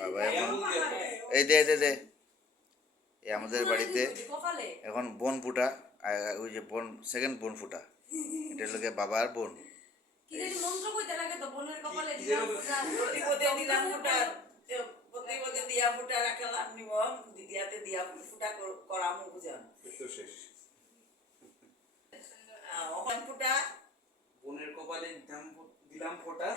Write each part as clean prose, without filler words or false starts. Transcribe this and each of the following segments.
বাবা এখন এই দে দে দে এই আমাদের বাড়িতে এখন বোন ফুটা, ওই যে বোন সেকেন্ড বোন ফুটা, এটা লোকে বাবার বোন। বোনের কপালে দিলাম ফোঁটা,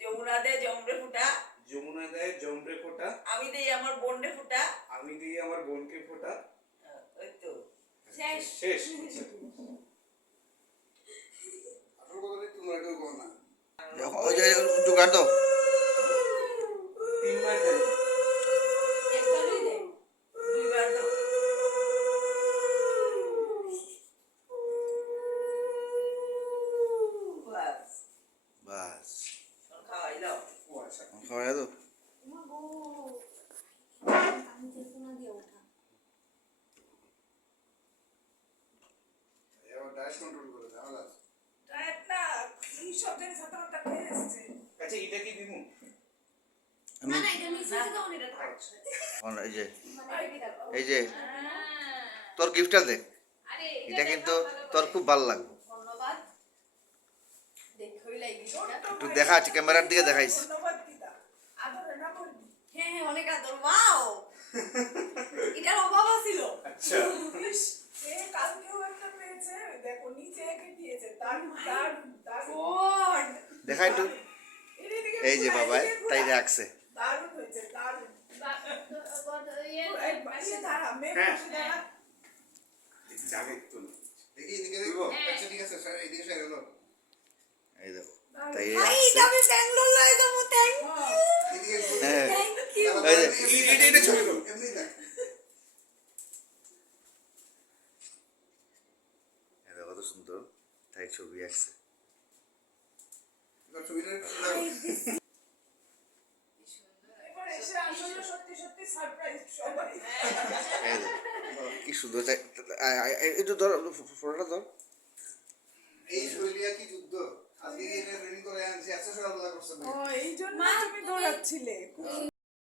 যমুনা দে জমরে ফুটা, যমুনা দেয় জমরে ফোঁটা, আমি দেই আমার বোনরে ফুটা। আমি দিই আমার বোনকে ফোঁটা। ওই তো শেষ। শেষ। ওই যে দোকান তো তিনবার দেয়। একবারই দে, দুইবার দাও। বাস, বাস খাওয়াইলো। ও আচ্ছা। খাওয়া তো ডায়েট না, এই সব জিনিস হাতে খেয়ে এসেছে। আচ্ছা এটা কি দিমু? আমি এই যে তোর গিফটটা দেখ, এটা কিন্তু তোর খুব ভালো লাগবে। ধন্যবাদ। দেখই লাগি একটু দেখা, ক্যামেরার দিকে দেখাইস। ধন্যবাদ দিদা, আদরে না করবি। হ্যাঁ হ্যাঁ অনেক আদর। ওয়াও, এটার অভাব ছিল। আচ্ছা। ইস, এ কালকেও একটা পেয়েছে, দেখো নিচে এঁকে দিয়েছে, দারুণ দারুণ দারুণ। দেখা একটু, এই যে বাবা তাই রাখছে। দারুণ হয়েছে, দারুণ। এই পাশে দাঁড়া, মেয়ে হ্যাঁ। পাশে দাঁড়া। যাবে তো। এই দেখো তাই ভাই রাখছে। আমি ব্যাঙ্গালোর লাই দেবো। থ্যাংক হ্যাঁ ইউ। এই যে এটা ছবি তো। এই দেখো কত সুন্দর তাই ছবি আঁকছে। এবার এসে আসলে সত্যি সত্যি সারপ্রাইজ সবাই। এই দেখো কি সুন্দর, একটু ধর ফটোটা ধর। এই শৈলিয়া কি যুদ্ধ আজকে ট্রেনিং করে আনছি এত সকালবেলা করছে ও এই জন্য মা, তুমি দৌড়াচ্ছিলে।